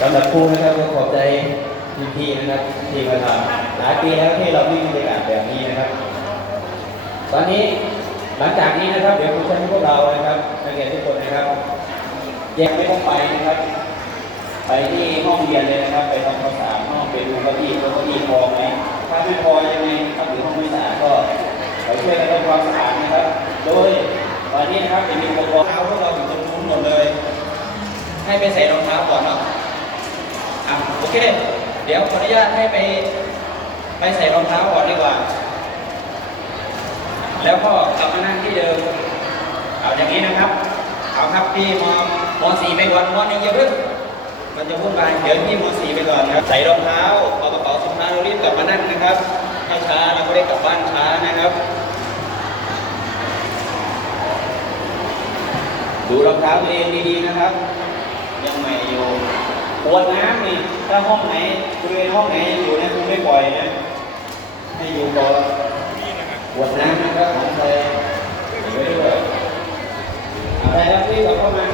สำหรับครูนะครับก็ขอบใจพี่ๆนะครับที่มาทำหลายปีแล้วที่เราวิ่งบรรยากาศแบบนี้นะครับ ตอนนี้หลังจากนี้นะครับ เดี๋ยวครูจะให้พวกเรานะครับนักเรียนทุกคนนะครับแยกไม่ต้องไปนะครับ ไปที่ห้องเรียนเลยนะครับ ไปทำความสะอาดห้องไปดูเก้าอี้ว่าเก้าอี้พอไหมถ้าไม่พอยังไงถ้าหรือห้องไม่สะอาดก็ไปช่วยกันทำความสะอาดนะครับ โดยตอนนี้นะครับจะมีอุปกรณ์เอาพวกเราอยู่ตรงนู้นหมดเลย ให้ไปใส่รองเท้าก่อนเนาะอะโอเค เดี๋ยวขออนุญาตให้ไปไปใส่รองเท้าก่อนดีกว่า แล้วก็กลับมานั่งที่เดิม เอาอย่างนี้นะครับ เอาครับพี่มมสี่ไปก่อนมหนึ่งอย่าเพิ่ง มันจะวุ่นวายเดี๋ยวพี่มสี่ไปก่อนครับใส่รองเท้าเอากระเป๋าสะพาเรารีบกลับมานั่งนะครับถ้าช้าเราก็ได้กลับบ้านช้านะครับ ดูรองเท้าตัวเองดีๆนะครับ ยังใหม่อยู่ปวดน้ำนี่ถ้าห้องไหนบริเวณห้องไหนอยู่นะคุณไม่ปล่อยนะให้อยู่ก่อนปวดน้ำนะครับของใครไว้ด้วยอะไรครับพี่กลับเข้ามา